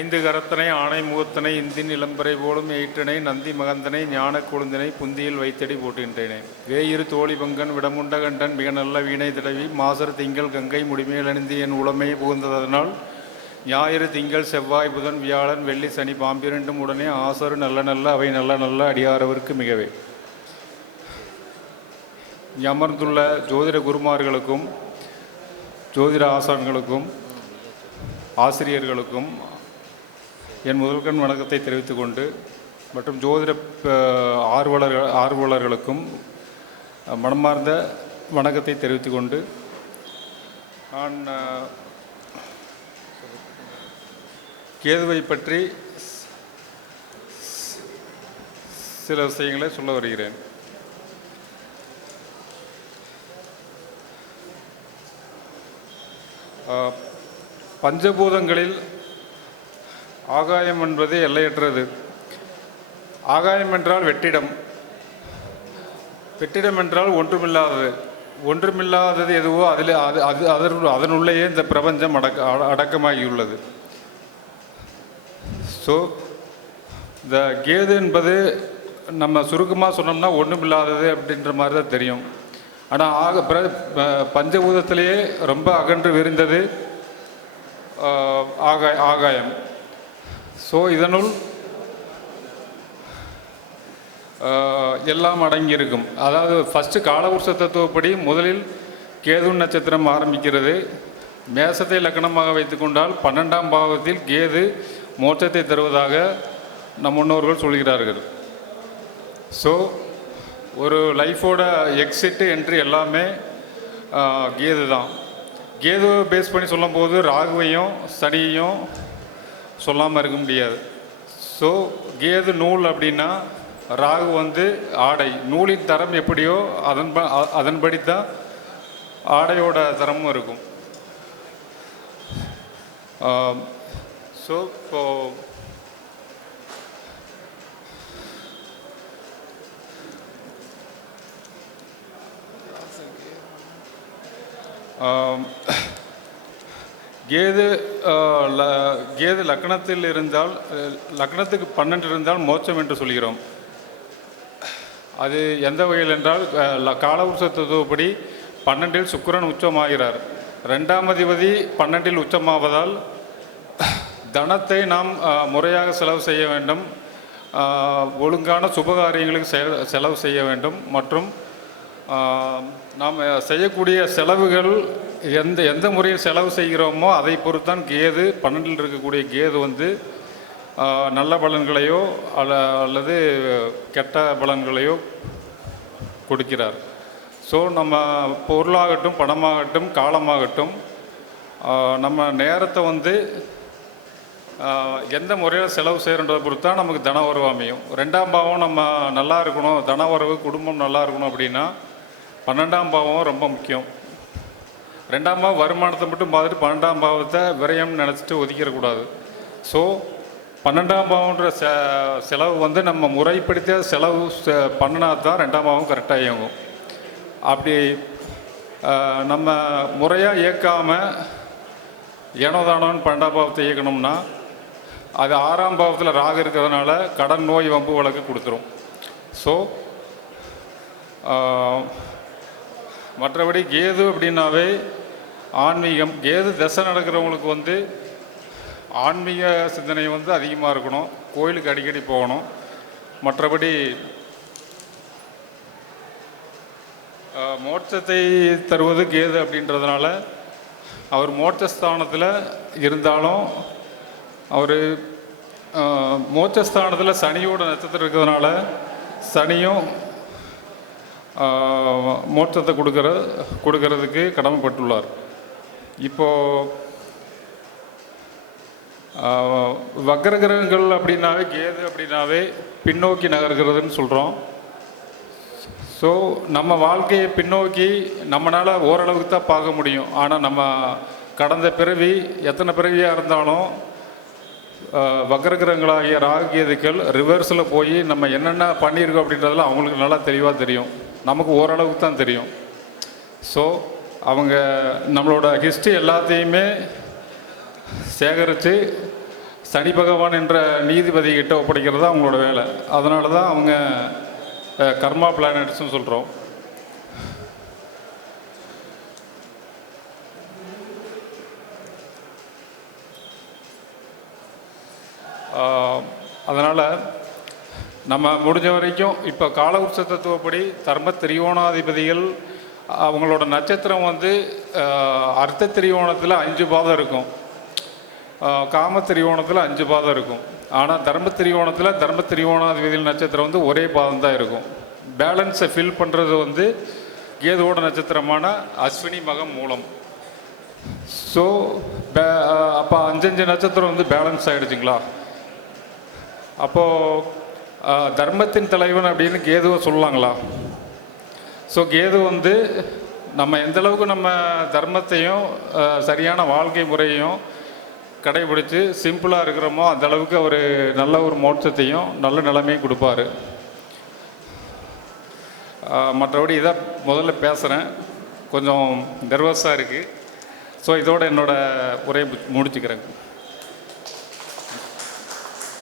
ஐந்து கரத்தனை ஆணை முகத்தனை இந்தின் இளம்பரை போலும் எயிற்றனை நந்தி மகந்தனை ஞான கொழுந்தினை புந்தியில் வைத்தடி போட்டுகின்றேனே. வேயிரு தோழி பங்கன் விடமுண்ட கண்டன் மிக நல்ல வீணை தடவி மாசர் திங்கள் கங்கை முடிமேல் அணிந்து என் உளமையை புகுந்ததனால் ஞாயிறு திங்கள் செவ்வாய் புதன் வியாழன் வெள்ளி சனி பாம்பிரண்டும் உடனே ஆசரு நல்ல நல்ல அவை நல்ல நல்ல அடியாரவருக்கு மிகவே. அமர்ந்துள்ள ஜோதிட குருமார்களுக்கும் ஜோதிட ஆசான்களுக்கும் ஆசிரியர்களுக்கும் என் முதல்கண் வணக்கத்தை தெரிவித்துக் கொண்டு மற்றும் ஜோதிட ஆர்வலர்கள் ஆர்வலர்களுக்கும் மனமார்ந்த வணக்கத்தை தெரிவித்துக் கொண்டு நான் கேதுவை பற்றி சில விஷயங்களை சொல்ல வருகிறேன். பஞ்சபூதங்களில் ஆகாயம் என்பது எல்லையற்றது. ஆகாயம் என்றால் வெற்றிடம். வெற்றிடம் என்றால் ஒன்றுமில்லாதது. ஒன்றுமில்லாதது எதுவோ அதில் அது அது அதன் அதனுள்ளேயே இந்த பிரபஞ்சம் அடக்க அட- அடக்கமாகியுள்ளது. ஸோ இந்த கேது என்பது நம்ம சுருக்கமாக சொன்னோம்னா ஒன்றுமில்லாதது அப்படின்ற மாதிரி தான் தெரியும். ஆனால் ஆக பிர ப- பஞ்சபூதத்திலேயே ரொம்ப அகன்று விரிந்தது ஆகாய ஆகாயம். ஸோ இதனுள் எல்லாம் அடங்கியிருக்கும். அதாவது ஃபஸ்ட்டு காலவருஷ தத்துவப்படி முதலில் கேது நட்சத்திரம் ஆரம்பிக்கிறது. மேசத்தை லக்கணமாக வைத்துக்கொண்டால் பன்னெண்டாம் பாவத்தில் கேது மோட்சத்தை தருவதாக நம் முன்னோர்கள் சொல்கிறார்கள். ஸோ ஒரு லைஃபோட எக்ஸிட்டு என்ட்ரி எல்லாமே கேது தான் கேதுவை பேஸ் பண்ணி சொல்லும்போது ராகுவையும் சனியையும் சொல்லாமல் இருக்க முடியாது. ஸோ கேது நூல் அப்படின்னா ராகு வந்து ஆடை. நூலின் தரம் எப்படியோ அதன் அதன்படி தான் ஆடையோட தரமும் இருக்கும். ஸோ இப்போ um, கேது ல- கேது லக்னத்தில் இருந்தால் லக்னத்துக்கு பன்னெண்டு இருந்தால் மோட்சம் என்று சொல்கிறோம். அது எந்த வகையில் என்றால் கால ல- காலவருஷ தத்துவப்படி பன்னெண்டில் சுக்கரன் உச்சமாகிறார். ரெண்டாம் அதிபதி பன்னெண்டில் உச்சமாவதால் தனத்தை நாம் முறையாக செலவு செய்ய வேண்டும். ஒழுங்கான சுபகாரியங்களுக்கு செ- செலவு செய்ய வேண்டும். மற்றும் நாம் செய்யக்கூடிய செலவுகள் எந்த எந்த முறையில் செலவு செய்கிறோமோ அதை பொறுத்தான் கேது பன்னெண்டில் இருக்கக்கூடிய கேது வந்து நல்ல பலன்களையோ அல்ல அல்லது கெட்ட பலன்களையோ கொடுக்கிறார். ஸோ நம்ம பொருளாகட்டும் பணமாகட்டும் காலமாகட்டும் நம்ம நேரத்தை வந்து எந்த முறையில் செலவு செய்கிறன்றதை பொறுத்து தான் நமக்கு தன உறவு அமையும். ரெண்டாம் பாவம் நம்ம நல்லா இருக்கணும் தன உறவு குடும்பம் நல்லா இருக்கணும் அப்படின்னா பன்னெண்டாம் பாவம் ரொம்ப முக்கியம். ரெண்டாம் பாவம் வருமானத்தை மட்டும் பார்த்துட்டு பன்னெண்டாம் பாவத்தை விரயம் நினச்சிட்டு ஒதுக்கிடக்கூடாது. ஸோ பன்னெண்டாம் பாவம்ன்ற செ செலவு வந்து நம்ம முறைப்படுத்திய செலவு செ- பண்ணினா தான் ரெண்டாம் பாவம் கரெக்டாக இயங்கும். அப்படி நம்ம முறையாக இயக்காமல் ஏனோ தானோன்னு பன்னெண்டாம் பாவத்தை இயக்கணும்னா அது ஆறாம் பாவத்தில் ராகு இருக்கிறதுனால கடன் நோய் வம்பு வழக்கு கொடுத்துரும். ஸோ மற்றபடி கேது அப்படின்னாவே ஆன்மீகம் கேது தசை நடக்கிறவங்களுக்கு வந்து ஆன்மீக சிந்தனை வந்து அதிகமாக இருக்கணும். கோயிலுக்கு அடிக்கடி போகணும். மற்றபடி மோட்சத்தை தருவது கேது அப்படின்றதுனால அவர் மோட்சஸ்தானத்தில் இருந்தாலும் அவர் மோட்சஸ்தானத்தில் சனியோட நட்சத்திரம் இருக்கிறதுனால சனியும் மோட்சத்தை கொடுக்கற கொடுக்கறதுக்கு கடமைப்பட்டுள்ளார். இப்போது வக்கர கிரகங்கள் அப்படின்னாவே கேது அப்படின்னாவே பின்னோக்கி நகர்கிறதுன்னு சொல்கிறோம் ஸோ நம்ம வாழ்க்கையை பின்னோக்கி நம்மளால் ஓரளவுக்கு தான் பார்க்க முடியும். ஆனால் நம்ம கடந்த பிறவி எத்தனை பிறவியாக இருந்தாலும் அஹ், வக்ரகிரகங்களாகிய ராகியதுக்கள் ரிவர்ஸில் போய் நம்ம என்னென்ன பண்ணியிருக்கோம் அப்படின்றதெல்லாம் அவங்களுக்கு நல்லா தெளிவாக தெரியும். நமக்கு ஓரளவுக்கு தான் தெரியும். ஸோ அவங்க நம்மளோட ஹிஸ்ட்ரி எல்லாத்தையுமே சேகரித்து சனி பகவான் என்ற நீதிபதி கிட்ட ஒப்படைக்கிறது தான் அவங்களோட வேலை. அதனால தான் அவங்க கர்மா பிளானட்ஸ்னு சொல்கிறோம் அதனால் நம்ம முடிஞ்ச வரைக்கும் இப்போ காலவருஷ தத்துவப்படி தர்ம திரிகோணாதிபதிகள் அவங்களோட நட்சத்திரம் வந்து அர்த்த திரியோணத்தில் அஞ்சு பாதம் இருக்கும். காம திரியோணத்தில் அஞ்சு பாதம் இருக்கும். ஆனால் தர்ம திரியோணத்தில் தர்ம திரியோணாதிபதிகள் நட்சத்திரம் வந்து ஒரே பாதம் தான் இருக்கும். பேலன்ஸை ஃபில் பண்ணுறது வந்து கேதுவோட நட்சத்திரமான அஸ்வினி மகம் மூலம். ஸோ அப்போ அஞ்சஞ்சு நட்சத்திரம் வந்து பேலன்ஸ் ஆகிடுச்சிங்களா அப்போது தர்மத்தின் தலைவன் அப்படின்னு கேதுவை சொல்லலாங்களா? ஸோ கேது வந்து நம்ம எந்த அளவுக்கு நம்ம தர்மத்தையும் சரியான வாழ்க்கை முறையையும் கடைபிடித்து சிம்பிளாக இருக்கிறோமோ அந்த அளவுக்கு அவர் நல்ல ஒரு மோட்சத்தையும் நல்ல நிலைமையும் கொடுப்பாரு. மற்றபடி இதான் முதல்ல பேசுகிறேன் கொஞ்சம் நர்வஸாக இருக்குது ஸோ இதோட என்னோட உரையை முடிச்சுக்கிறேன்.